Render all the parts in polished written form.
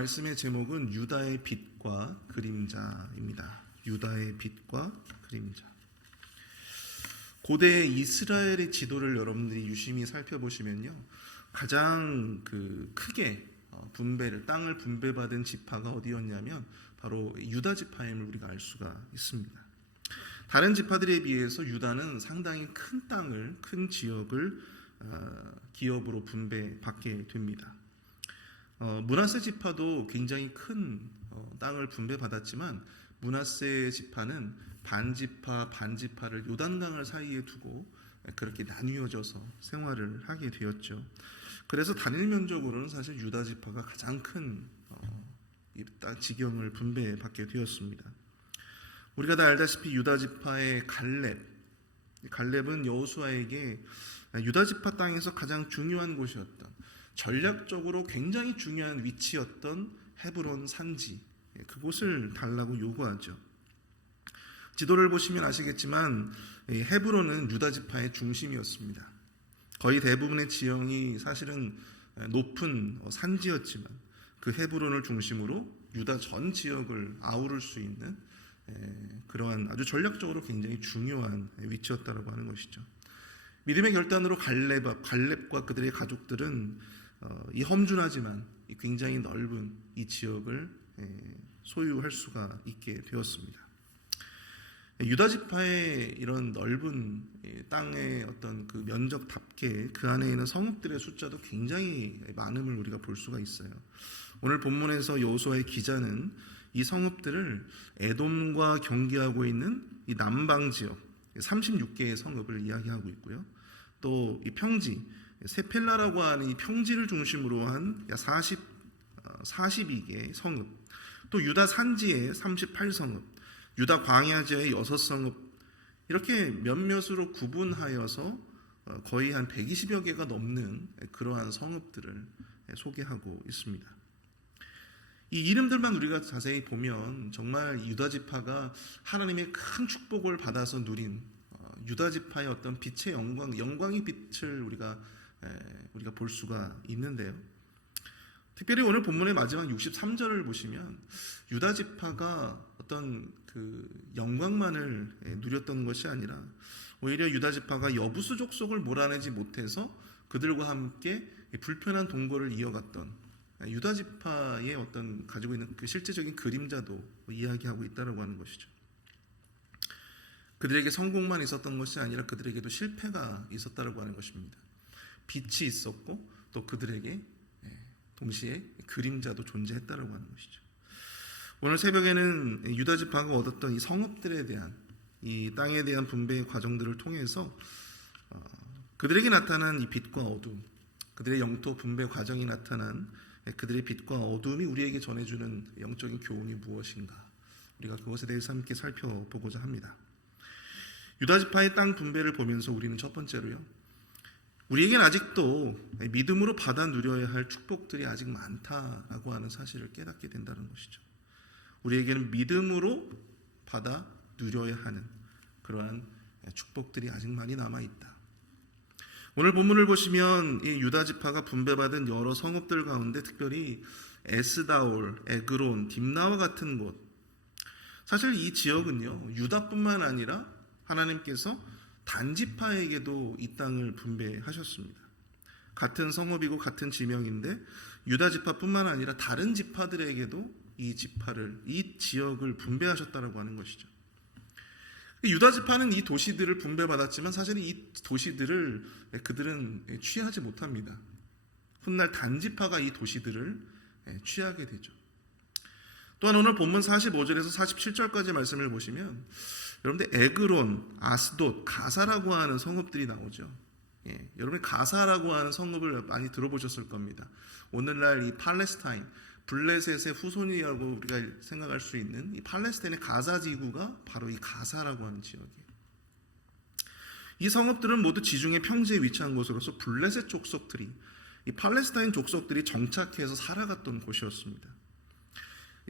말씀의 제목은 유다의 빛과 그림자입니다. 유다의 빛과 그림자. 고대 이스라엘의 지도를 여러분들이 유심히 살펴보시면요, 가장 크게 땅을 분배받은 지파가 어디였냐면 바로 유다 지파임을 우리가 알 수가 있습니다. 다른 지파들에 비해서 유다는 상당히 큰 땅을, 큰 지역을 기업으로 분배받게 됩니다. 므낫세 지파도 굉장히 큰 땅을 분배받았지만 므낫세 지파는 반지파를 요단강을 사이에 두고 그렇게 나뉘어져서 생활을 하게 되었죠. 그래서 단일 면적으로는 사실 유다 지파가 가장 큰 지경을 분배받게 되었습니다. 우리가 다 알다시피 유다 지파의 갈렙은 여호수아에게 유다 지파 땅에서 가장 중요한 곳이었던, 전략적으로 굉장히 중요한 위치였던 헤브론 산지, 그곳을 달라고 요구하죠. 지도를 보시면 아시겠지만 헤브론은 유다 지파의 중심이었습니다. 거의 대부분의 지형이 사실은 높은 산지였지만 그 헤브론을 중심으로 유다 전 지역을 아우를 수 있는 그러한 아주 전략적으로 굉장히 중요한 위치였다고 하는 것이죠. 믿음의 결단으로 갈렙과 그들의 가족들은 이 험준하지만 굉장히 넓은 이 지역을 소유할 수가 있게 되었습니다. 유다 지파의 이런 넓은 땅의 어떤 그 면적답게 그 안에 있는 성읍들의 숫자도 굉장히 많음을 우리가 볼 수가 있어요. 오늘 본문에서 여호수아의 기자는 이 성읍들을 에돔과 경계하고 있는 이 남방 지역 36개의 성읍을 이야기하고 있고요. 또 이 평지 세펠라라고 하는 이 평지를 중심으로 한 42개의 성읍, 또 유다 산지의 38성읍, 유다 광야 지역의 6성읍, 이렇게 몇몇으로 구분하여서 거의 한 120여 개가 넘는 그러한 성읍들을 소개하고 있습니다. 이 이름들만 우리가 자세히 보면 정말 유다 지파가 하나님의 큰 축복을 받아서 누린 유다 지파의 어떤 빛의 영광의 빛을 우리가 볼 수가 있는데요. 특별히 오늘 본문의 마지막 63절을 보시면 유다 지파가 어떤 그 영광만을 누렸던 것이 아니라 오히려 유다 지파가 여부수 족속을 몰아내지 못해서 그들과 함께 불편한 동거를 이어갔던 유다 지파의 어떤 가지고 있는 그 실제적인 그림자도 이야기하고 있다고 하는 것이죠. 그들에게 성공만 있었던 것이 아니라 그들에게도 실패가 있었다고 하는 것입니다. 빛이 있었고 또 그들에게 동시에 그림자도 존재했다고 하는 것이죠. 오늘 새벽에는 유다 지파가 얻었던 이 성읍들에 대한, 이 땅에 대한 분배의 과정들을 통해서 그들에게 나타난 이 빛과 어둠, 그들의 영토 분배 과정이 나타난 그들의 빛과 어둠이 우리에게 전해주는 영적인 교훈이 무엇인가, 우리가 그것에 대해서 함께 살펴보고자 합니다. 유다 지파의 땅 분배를 보면서 우리는 첫 번째로요, 우리에겐 아직도 믿음으로 받아 누려야 할 축복들이 아직 많다라고 하는 사실을 깨닫게 된다는 것이죠. 우리에게는 믿음으로 받아 누려야 하는 그러한 축복들이 아직 많이 남아있다. 오늘 본문을 보시면 이 유다 지파가 분배받은 여러 성읍들 가운데 특별히 에스다올, 에그론, 딥나와 같은 곳, 사실 이 지역은요, 유다뿐만 아니라 하나님께서 단지파에게도 이 땅을 분배하셨습니다. 같은 성읍이고 같은 지명인데 유다 지파뿐만 아니라 다른 지파들에게도 이 지역을 분배하셨다라고 하는 것이죠. 유다 지파는 이 도시들을 분배받았지만 사실 이 도시들을 그들은 취하지 못합니다. 훗날 단지파가 이 도시들을 취하게 되죠. 또한 오늘 본문 45절에서 47절까지 말씀을 보시면 여러분들 에그론, 아스돗, 가사라고 하는 성읍들이 나오죠. 여러분이 가사라고 하는 성읍을 많이 들어보셨을 겁니다. 오늘날 이 팔레스타인, 블레셋의 후손이라고 우리가 생각할 수 있는 이 팔레스타인의 가사 지구가 바로 이 가사라고 하는 지역이에요. 이 성읍들은 모두 지중해 평지에 위치한 곳으로서 블레셋 족속들이, 이 팔레스타인 족속들이 정착해서 살아갔던 곳이었습니다.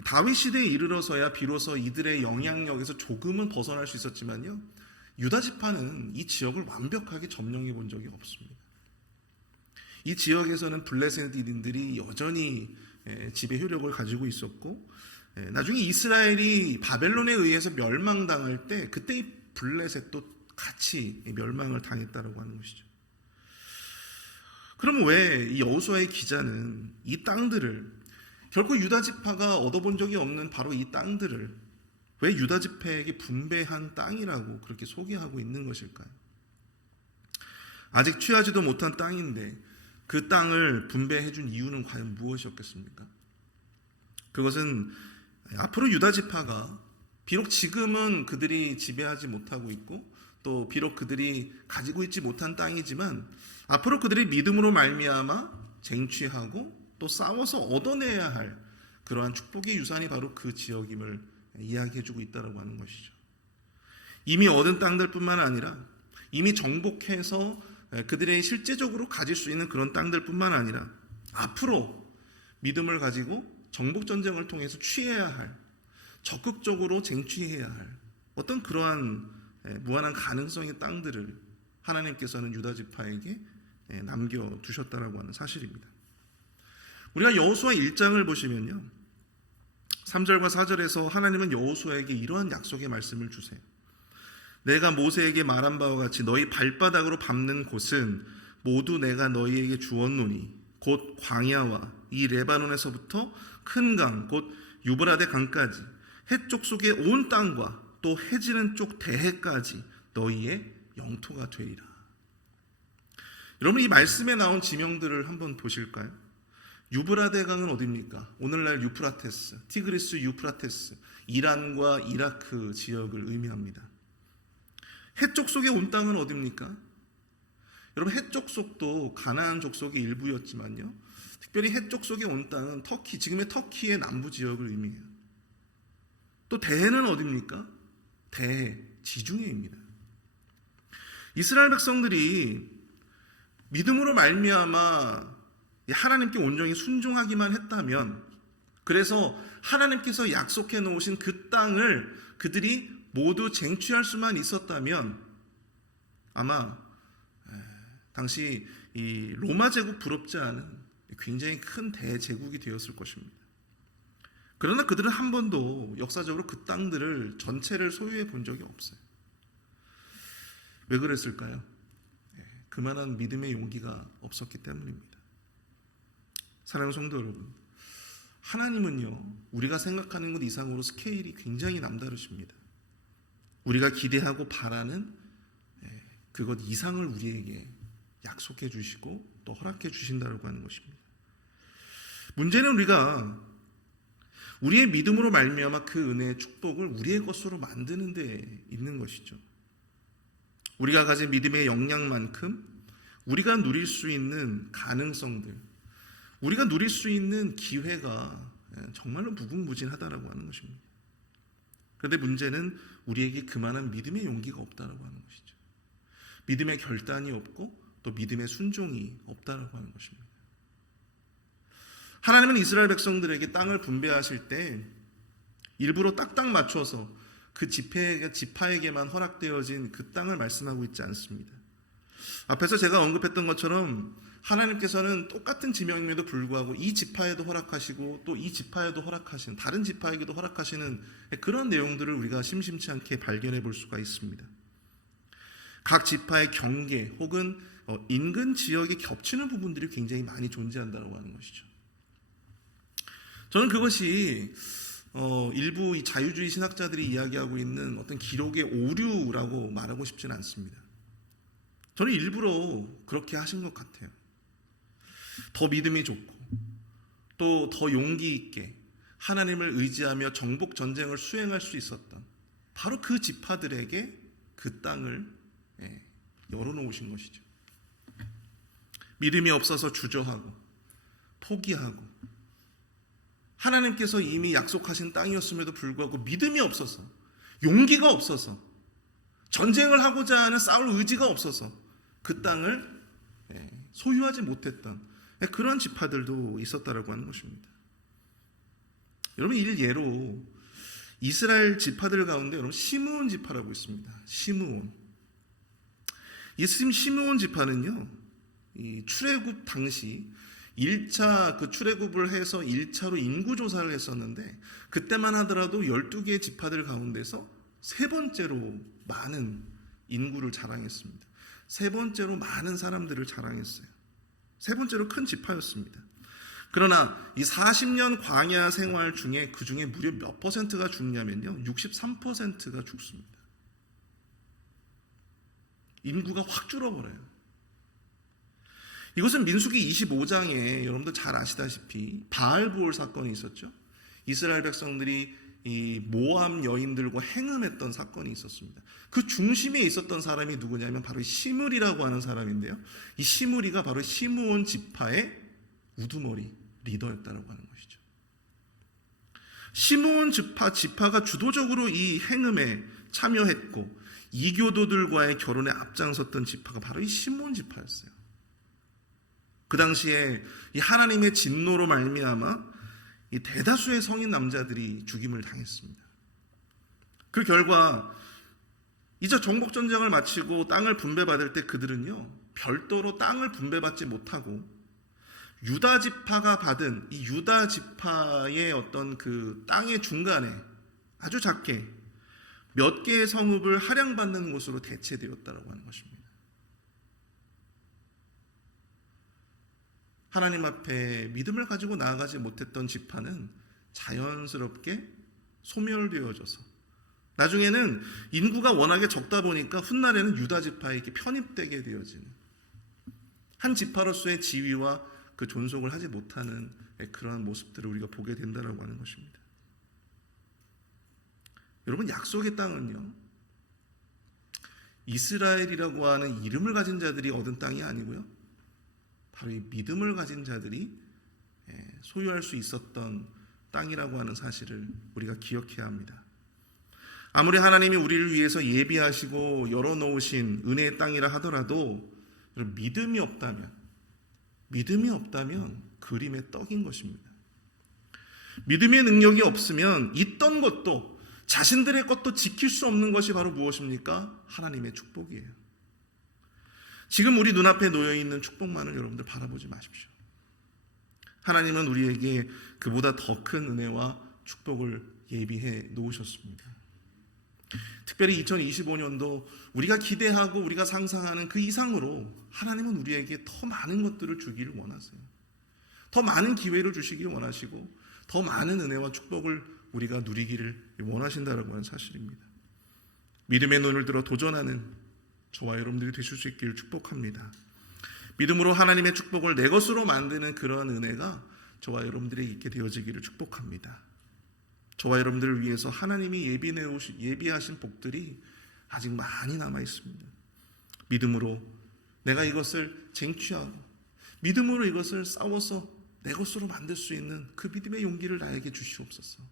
다윗 시대에 이르러서야 비로소 이들의 영향력에서 조금은 벗어날 수 있었지만요, 유다 지파는 이 지역을 완벽하게 점령해 본 적이 없습니다. 이 지역에서는 블레셋인들이 여전히 지배 효력을 가지고 있었고, 나중에 이스라엘이 바벨론에 의해서 멸망당할 때 그때 이 블레셋도 같이 멸망을 당했다라고 하는 것이죠. 그럼 왜 이 여호수아의 기자는 이 땅들을, 결코 유다 지파가 얻어본 적이 없는 바로 이 땅들을 왜 유다 지파에게 분배한 땅이라고 그렇게 소개하고 있는 것일까요? 아직 취하지도 못한 땅인데 그 땅을 분배해 준 이유는 과연 무엇이었겠습니까? 그것은 앞으로 유다 지파가 비록 지금은 그들이 지배하지 못하고 있고 또 비록 그들이 가지고 있지 못한 땅이지만 앞으로 그들이 믿음으로 말미암아 쟁취하고 또 싸워서 얻어내야 할 그러한 축복의 유산이 바로 그 지역임을 이야기해주고 있다고 하는 것이죠. 이미 얻은 땅들뿐만 아니라 이미 정복해서 그들이 실제적으로 가질 수 있는 그런 땅들뿐만 아니라 앞으로 믿음을 가지고 정복전쟁을 통해서 취해야 할, 적극적으로 쟁취해야 할 어떤 그러한 무한한 가능성의 땅들을 하나님께서는 유다 지파에게 남겨두셨다라고 하는 사실입니다. 우리가 여호수아 1장을 보시면요, 3절과 4절에서 하나님은 여호수아에게 이러한 약속의 말씀을 주세요. 내가 모세에게 말한 바와 같이 너희 발바닥으로 밟는 곳은 모두 내가 너희에게 주었노니 곧 광야와 이 레바논에서부터 큰 강 곧 유브라데 강까지 해쪽 속의 온 땅과 또 해지는 쪽 대해까지 너희의 영토가 되리라. 여러분, 이 말씀에 나온 지명들을 한번 보실까요? 유브라데 강은 어디입니까? 오늘날 유프라테스, 티그리스 유프라테스, 이란과 이라크 지역을 의미합니다. 해쪽 속의 온 땅은 어디입니까? 여러분, 해쪽 속도 가나안 족속의 일부였지만요, 특별히 해쪽 속의 온 땅은 터키, 지금의 터키의 남부 지역을 의미해요. 또 대해는 어디입니까? 대해, 지중해입니다. 이스라엘 백성들이 믿음으로 말미암아 하나님께 온전히 순종하기만 했다면, 그래서 하나님께서 약속해 놓으신 그 땅을 그들이 모두 쟁취할 수만 있었다면 아마 당시 이 로마 제국 부럽지 않은 굉장히 큰 대제국이 되었을 것입니다. 그러나 그들은 한 번도 역사적으로 그 땅들을 전체를 소유해 본 적이 없어요. 왜 그랬을까요? 그만한 믿음의 용기가 없었기 때문입니다. 사랑하는 성도 여러분, 하나님은요, 우리가 생각하는 것 이상으로 스케일이 굉장히 남다르십니다. 우리가 기대하고 바라는 그것 이상을 우리에게 약속해 주시고 또 허락해 주신다고 하는 것입니다. 문제는 우리가 우리의 믿음으로 말미암아 그 은혜의 축복을 우리의 것으로 만드는 데 있는 것이죠. 우리가 가진 믿음의 역량만큼 우리가 누릴 수 있는 가능성들, 우리가 누릴 수 있는 기회가 정말로 무궁무진하다라고 하는 것입니다. 그런데 문제는 우리에게 그만한 믿음의 용기가 없다라고 하는 것이죠. 믿음의 결단이 없고 또 믿음의 순종이 없다라고 하는 것입니다. 하나님은 이스라엘 백성들에게 땅을 분배하실 때 일부러 딱딱 맞춰서 그 지파에게만 허락되어진 그 땅을 말씀하고 있지 않습니다. 앞에서 제가 언급했던 것처럼 하나님께서는 똑같은 지명임에도 불구하고 이 지파에도 허락하시고 또 이 지파에도 허락하시는, 다른 지파에게도 허락하시는 그런 내용들을 우리가 심심치 않게 발견해 볼 수가 있습니다. 각 지파의 경계 혹은 인근 지역에 겹치는 부분들이 굉장히 많이 존재한다고 하는 것이죠. 저는 그것이 일부 이 자유주의 신학자들이 이야기하고 있는 어떤 기록의 오류라고 말하고 싶지는 않습니다. 저는 일부러 그렇게 하신 것 같아요. 더 믿음이 좋고 또 더 용기 있게 하나님을 의지하며 정복 전쟁을 수행할 수 있었던 바로 그 지파들에게 그 땅을 열어놓으신 것이죠. 믿음이 없어서 주저하고 포기하고 하나님께서 이미 약속하신 땅이었음에도 불구하고 믿음이 없어서, 용기가 없어서, 전쟁을 하고자 하는 싸울 의지가 없어서 그 땅을 소유하지 못했던 그런 지파들도 있었다라고 하는 것입니다. 여러분, 일예로 이스라엘 지파들 가운데 여러분 시므온 지파라고 있습니다. 시므온. 이 시므온 지파는요, 이 출애굽 당시 1차 그 출애굽을 해서 1차로 인구 조사를 했었는데 그때만 하더라도 12개의 지파들 가운데서 세 번째로 많은 인구를 자랑했습니다. 세 번째로 많은 사람들을 자랑했어요. 세 번째로 큰 지파였습니다. 그러나 이 40년 광야 생활 중에 그 중에 무려 몇 퍼센트가 죽냐면요. 63%가 죽습니다. 인구가 확 줄어버려요. 이것은 민수기 25장에 여러분들 잘 아시다시피 바알보올 사건이 있었죠. 이스라엘 백성들이 이 모압 여인들과 행음했던 사건이 있었습니다. 그 중심에 있었던 사람이 누구냐면 바로 시므리라고 하는 사람인데요. 이 시므리가 바로 시므온 지파의 우두머리 리더였다고 하는 것이죠. 시므온 지파가 주도적으로 이 행음에 참여했고 이교도들과의 결혼에 앞장섰던 지파가 바로 이 시므온 지파였어요. 그 당시에 이 하나님의 진노로 말미암아 이 대다수의 성인 남자들이 죽임을 당했습니다. 그 결과 이제 정복 전쟁을 마치고 땅을 분배받을 때 그들은요 별도로 땅을 분배받지 못하고 유다 지파가 받은 이 유다 지파의 어떤 그 땅의 중간에 아주 작게 몇 개의 성읍을 할양받는 곳으로 대체되었다라고 하는 것입니다. 하나님 앞에 믿음을 가지고 나아가지 못했던 지파는 자연스럽게 소멸되어져서 나중에는 인구가 워낙에 적다 보니까 훗날에는 유다 지파에게 편입되게 되어지는 한 지파로서의 지위와 그 존속을 하지 못하는 그러한 모습들을 우리가 보게 된다라고 하는 것입니다. 여러분, 약속의 땅은요 이스라엘이라고 하는 이름을 가진 자들이 얻은 땅이 아니고요 바로 이 믿음을 가진 자들이 소유할 수 있었던 땅이라고 하는 사실을 우리가 기억해야 합니다. 아무리 하나님이 우리를 위해서 예비하시고 열어놓으신 은혜의 땅이라 하더라도 믿음이 없다면 그림의 떡인 것입니다. 믿음의 능력이 없으면 있던 것도 자신들의 것도 지킬 수 없는 것이 바로 무엇입니까? 하나님의 축복이에요. 지금 우리 눈앞에 놓여있는 축복만을 여러분들 바라보지 마십시오. 하나님은 우리에게 그보다 더 큰 은혜와 축복을 예비해 놓으셨습니다. 특별히 2025년도 우리가 기대하고 우리가 상상하는 그 이상으로 하나님은 우리에게 더 많은 것들을 주기를 원하세요. 더 많은 기회를 주시기를 원하시고 더 많은 은혜와 축복을 우리가 누리기를 원하신다라고 하는 사실입니다. 믿음의 눈을 들어 도전하는 저와 여러분들이 되실 수 있기를 축복합니다. 믿음으로 하나님의 축복을 내 것으로 만드는 그러한 은혜가 저와 여러분들에게 있게 되어지기를 축복합니다. 저와 여러분들을 위해서 하나님이 예비하신 복들이 아직 많이 남아 있습니다. 믿음으로 내가 이것을 쟁취하고 믿음으로 이것을 싸워서 내 것으로 만들 수 있는 그 믿음의 용기를 나에게 주시옵소서.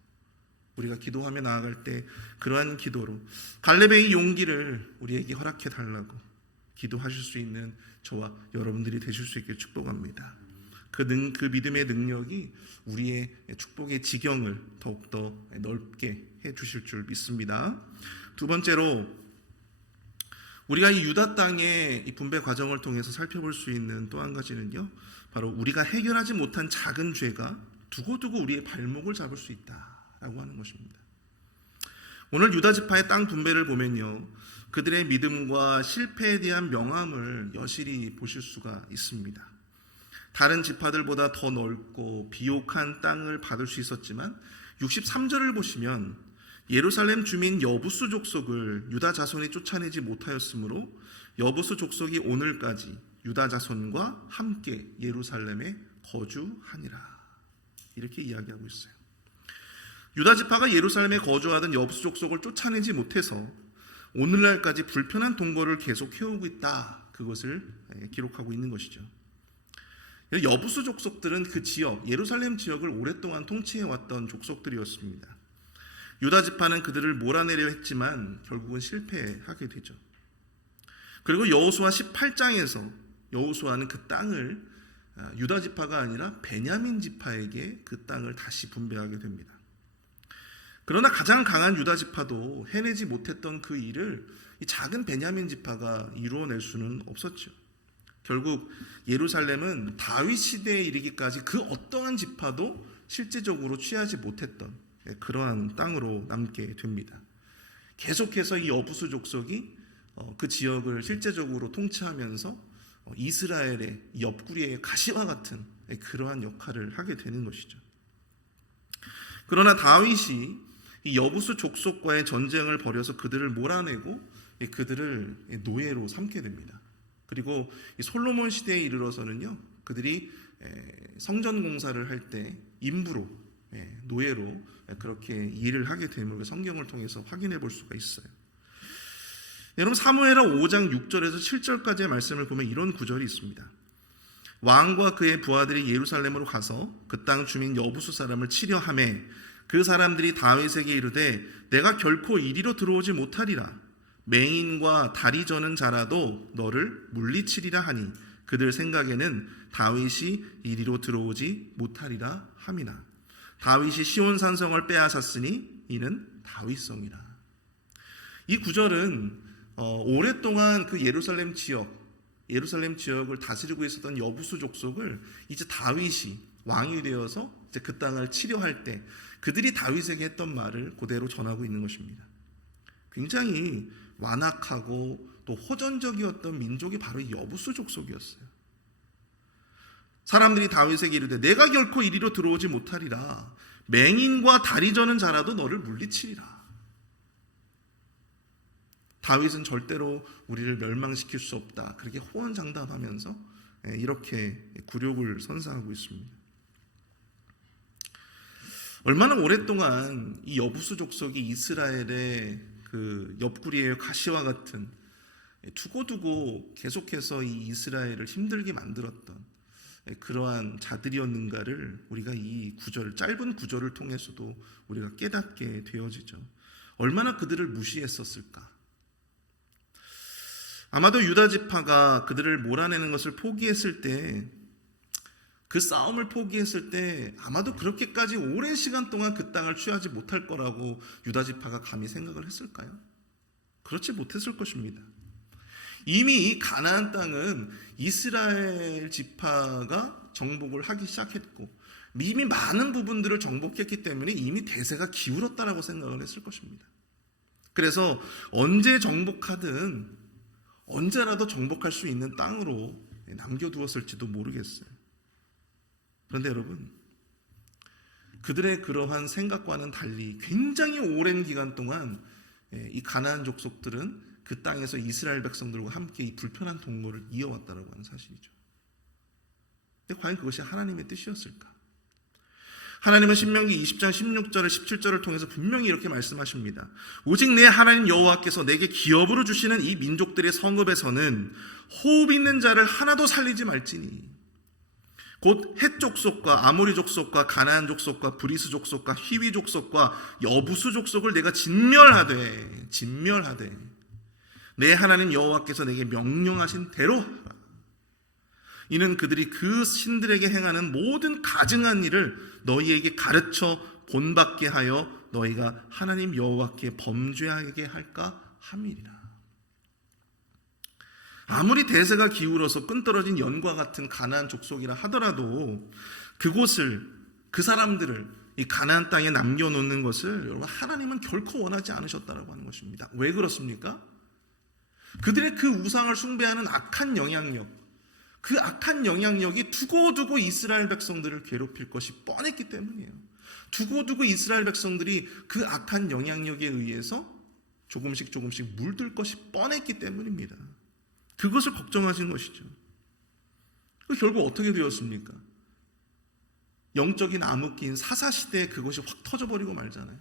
우리가 기도하며 나아갈 때 그러한 기도로 갈렙의 이 용기를 우리에게 허락해 달라고 기도하실 수 있는 저와 여러분들이 되실 수 있게 축복합니다. 그 믿음의 능력이 우리의 축복의 지경을 더욱더 넓게 해 주실 줄 믿습니다. 두 번째로 우리가 이 유다 땅의 이 분배 과정을 통해서 살펴볼 수 있는 또 한 가지는요, 바로 우리가 해결하지 못한 작은 죄가 두고두고 우리의 발목을 잡을 수 있다라고 하는 것입니다. 오늘 유다 지파의 땅 분배를 보면요, 그들의 믿음과 실패에 대한 명암을 여실히 보실 수가 있습니다. 다른 지파들보다 더 넓고 비옥한 땅을 받을 수 있었지만 63절을 보시면 예루살렘 주민 여부수 족속을 유다 자손이 쫓아내지 못하였으므로 여부수 족속이 오늘까지 유다 자손과 함께 예루살렘에 거주하니라, 이렇게 이야기하고 있어요. 유다 지파가 예루살렘에 거주하던 여부수 족속을 쫓아내지 못해서 오늘날까지 불편한 동거를 계속 해오고 있다, 그것을 기록하고 있는 것이죠. 여부수 족속들은 그 지역, 예루살렘 지역을 오랫동안 통치해왔던 족속들이었습니다. 유다 지파는 그들을 몰아내려 했지만 결국은 실패하게 되죠. 그리고 여호수아 18장에서 여호수아는 그 땅을 유다 지파가 아니라 베냐민 지파에게 그 땅을 다시 분배하게 됩니다. 그러나 가장 강한 유다 지파도 해내지 못했던 그 일을 이 작은 베냐민 지파가 이루어낼 수는 없었죠. 결국 예루살렘은 다윗 시대에 이르기까지 그 어떠한 지파도 실제적으로 취하지 못했던 그러한 땅으로 남게 됩니다. 계속해서 이 여부수 족속이 그 지역을 실제적으로 통치하면서 이스라엘의 옆구리의 가시와 같은 그러한 역할을 하게 되는 것이죠. 그러나 다윗이 이 여부수 족속과의 전쟁을 벌여서 그들을 몰아내고 그들을 노예로 삼게 됩니다. 그리고 이 솔로몬 시대에 이르러서는요, 그들이 성전 공사를 할 때 인부로, 노예로 그렇게 일을 하게 됨을 성경을 통해서 확인해 볼 수가 있어요. 여러분, 사무엘하 5장 6절에서 7절까지의 말씀을 보면 이런 구절이 있습니다. 왕과 그의 부하들이 예루살렘으로 가서 그 땅 주민 여부수 사람을 치려 하매 그 사람들이 다윗에게 이르되 내가 결코 이리로 들어오지 못하리라. 맹인과 다리 저는 자라도 너를 물리치리라 하니 그들 생각에는 다윗이 이리로 들어오지 못하리라 함이나 다윗이 시온 산성을 빼앗았으니 이는 다윗성이라. 이 구절은 오랫동안 그 예루살렘 지역을 다스리고 있었던 여부수 족속을 이제 다윗이 왕이 되어서 이제 그 땅을 치려할 때 그들이 다윗에게 했던 말을 그대로 전하고 있는 것입니다. 굉장히 완악하고 또 호전적이었던 민족이 바로 이 여부수 족속이었어요. 사람들이 다윗에게 이르되 내가 결코 이리로 들어오지 못하리라. 맹인과 다리 저는 자라도 너를 물리치리라. 다윗은 절대로 우리를 멸망시킬 수 없다. 그렇게 호언장담하면서 이렇게 굴욕을 선사하고 있습니다. 얼마나 오랫동안 이 여부수 족속이 이스라엘의 그 옆구리의 가시와 같은 두고두고 계속해서 이 이스라엘을 힘들게 만들었던 그러한 자들이었는가를 우리가 이 구절, 짧은 구절을 통해서도 우리가 깨닫게 되어지죠. 얼마나 그들을 무시했었을까. 아마도 유다 지파가 그들을 몰아내는 것을 포기했을 때, 그 싸움을 포기했을 때 아마도 그렇게까지 오랜 시간 동안 그 땅을 취하지 못할 거라고 유다 지파가 감히 생각을 했을까요? 그렇지 못했을 것입니다. 이미 이 가나안 땅은 이스라엘 지파가 정복을 하기 시작했고 이미 많은 부분들을 정복했기 때문에 이미 대세가 기울었다라고 생각을 했을 것입니다. 그래서 언제 정복하든 언제라도 정복할 수 있는 땅으로 남겨두었을지도 모르겠어요. 그런데 여러분, 그들의 그러한 생각과는 달리 굉장히 오랜 기간 동안 이 가나안 족속들은 그 땅에서 이스라엘 백성들과 함께 이 불편한 동거를 이어왔다라고 하는 사실이죠. 근데 과연 그것이 하나님의 뜻이었을까? 하나님은 신명기 20장 16절을 17절을 통해서 분명히 이렇게 말씀하십니다. 오직 내 하나님 여호와께서 내게 기업으로 주시는 이 민족들의 성읍에서는 호흡 있는 자를 하나도 살리지 말지니 곧 헷 족속과 아모리 족속과 가나안 족속과 브리스 족속과 히위 족속과 여부수 족속을 내가 진멸하되 내 하나님 여호와께서 내게 명령하신 대로 하라. 이는 그들이 그 신들에게 행하는 모든 가증한 일을 너희에게 가르쳐 본받게 하여 너희가 하나님 여호와께 범죄하게 할까 함이니라. 아무리 대세가 기울어서 끈떨어진 연과 같은 가나안 족속이라 하더라도 그곳을, 그 사람들을 이 가나안 땅에 남겨놓는 것을 여러분 하나님은 결코 원하지 않으셨다라고 하는 것입니다. 왜 그렇습니까? 그들의 그 우상을 숭배하는 악한 영향력, 그 악한 영향력이 두고두고 이스라엘 백성들을 괴롭힐 것이 뻔했기 때문이에요. 두고두고 이스라엘 백성들이 그 악한 영향력에 의해서 조금씩 물들 것이 뻔했기 때문입니다. 그것을 걱정하신 것이죠. 결국 어떻게 되었습니까? 영적인 암흑기인 사사시대에 그것이 확 터져버리고 말잖아요.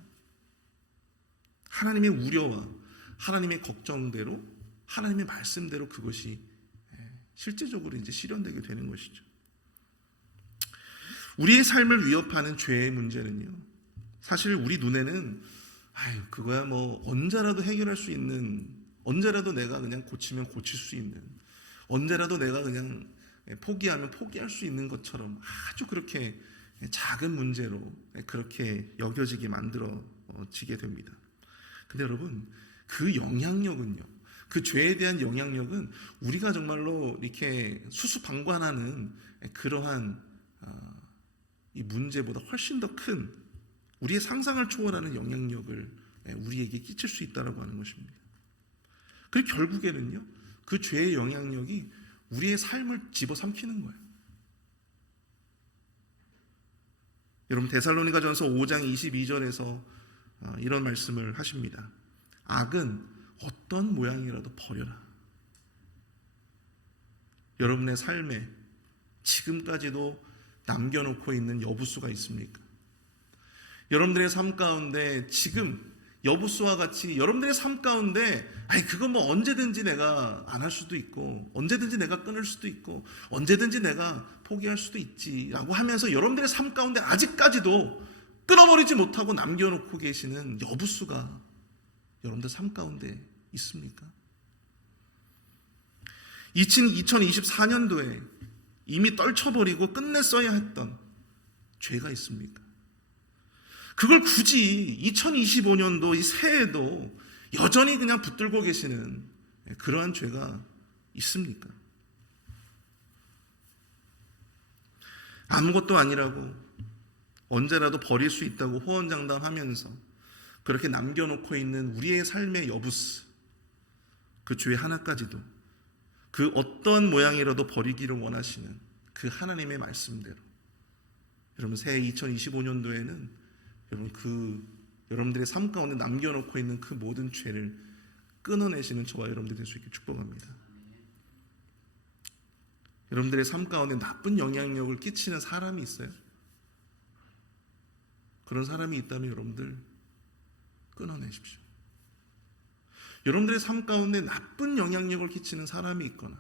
하나님의 우려와 하나님의 걱정대로, 하나님의 말씀대로 그것이 실제적으로 이제 실현되게 되는 것이죠. 우리의 삶을 위협하는 죄의 문제는요, 사실 우리 눈에는 그거야 뭐 언제라도 해결할 수 있는, 언제라도 내가 그냥 고치면 고칠 수 있는, 언제라도 내가 그냥 포기하면 포기할 수 있는 것처럼 아주 그렇게 작은 문제로 그렇게 여겨지게 만들어지게 됩니다. 근데 여러분, 그 영향력은요, 그 죄에 대한 영향력은 우리가 정말로 이렇게 수수방관하는 그러한 이 문제보다 훨씬 더 큰 우리의 상상을 초월하는 영향력을 우리에게 끼칠 수 있다고 하는 것입니다. 그리고 결국에는요, 그 죄의 영향력이 우리의 삶을 집어삼키는 거예요. 여러분, 데살로니가전서 5장 22절에서 이런 말씀을 하십니다. 악은 어떤 모양이라도 버려라. 여러분의 삶에 지금까지도 남겨놓고 있는 여부수가 있습니까? 여러분들의 삶 가운데 지금 여부수와 같이 여러분들의 삶 가운데 그건 뭐 언제든지 내가 안 할 수도 있고 언제든지 내가 끊을 수도 있고 언제든지 내가 포기할 수도 있지라고 하면서 여러분들의 삶 가운데 아직까지도 끊어버리지 못하고 남겨놓고 계시는 여부수가 여러분들 삶 가운데 있습니까? 2024년도에 이미 떨쳐버리고 끝내 써야 했던 죄가 있습니까? 그걸 굳이 2025년도 이 새해에도 여전히 그냥 붙들고 계시는 그러한 죄가 있습니까? 아무것도 아니라고 언제라도 버릴 수 있다고 호언장담하면서 그렇게 남겨놓고 있는 우리의 삶의 여부스, 그 죄 하나까지도 그 어떤 모양이라도 버리기를 원하시는 그 하나님의 말씀대로 여러분 새해 2025년도에는 여러분들의 삶 가운데 남겨놓고 있는 그 모든 죄를 끊어내시는 저와 여러분들이 될 수 있게 축복합니다. 여러분들의 삶 가운데 나쁜 영향력을 끼치는 사람이 있어요? 그런 사람이 있다면 여러분들 끊어내십시오. 여러분들의 삶 가운데 나쁜 영향력을 끼치는 사람이 있거나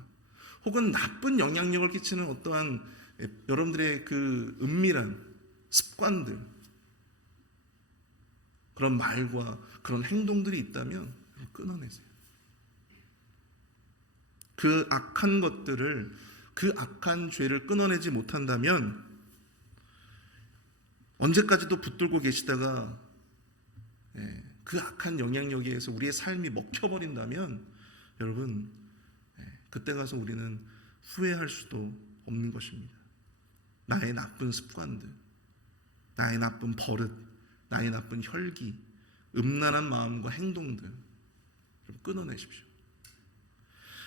혹은 나쁜 영향력을 끼치는 어떠한 여러분들의 그 은밀한 습관들, 그런 말과 그런 행동들이 있다면 끊어내세요. 그 악한 것들을, 그 악한 죄를 끊어내지 못한다면 언제까지도 붙들고 계시다가 그 악한 영향력에 의해서 우리의 삶이 먹혀버린다면 여러분 그때 가서 우리는 후회할 수도 없는 것입니다. 나의 나쁜 습관들, 나의 나쁜 버릇, 나의 나쁜 혈기, 음란한 마음과 행동들 끊어내십시오.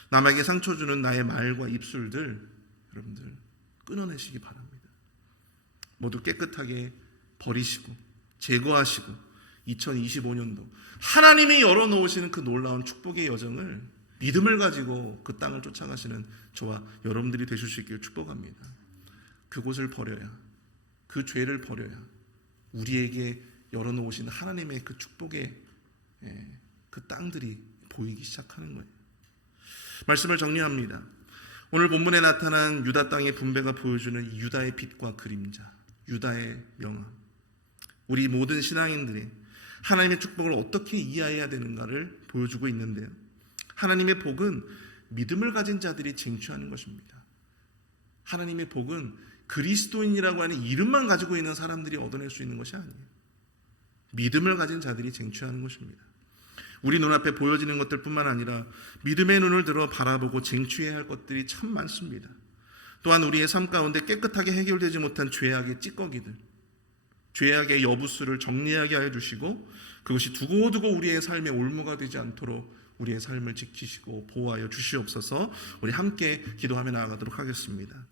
남에게 상처 주는 나의 말과 입술들 여러분들 끊어내시기 바랍니다. 모두 깨끗하게 버리시고 제거하시고 2025년도 하나님이 열어놓으시는 그 놀라운 축복의 여정을 믿음을 가지고 그 땅을 쫓아가시는 저와 여러분들이 되실 수 있기를 축복합니다. 그곳을 버려야, 그 죄를 버려야 우리에게 열어놓으신 하나님의 그 축복의 그 땅들이 보이기 시작하는 거예요. 말씀을 정리합니다. 오늘 본문에 나타난 유다 땅의 분배가 보여주는 유다의 빛과 그림자, 유다의 명암, 우리 모든 신앙인들이 하나님의 축복을 어떻게 이해해야 되는가를 보여주고 있는데요. 하나님의 복은 믿음을 가진 자들이 쟁취하는 것입니다. 하나님의 복은 그리스도인이라고 하는 이름만 가지고 있는 사람들이 얻어낼 수 있는 것이 아니에요. 믿음을 가진 자들이 쟁취하는 것입니다. 우리 눈앞에 보여지는 것들뿐만 아니라 믿음의 눈을 들어 바라보고 쟁취해야 할 것들이 참 많습니다. 또한 우리의 삶 가운데 깨끗하게 해결되지 못한 죄악의 찌꺼기들, 죄악의 여부수를 정리하게 하여 주시고 그것이 두고두고 우리의 삶의 올무가 되지 않도록 우리의 삶을 지키시고 보호하여 주시옵소서. 우리 함께 기도하며 나아가도록 하겠습니다.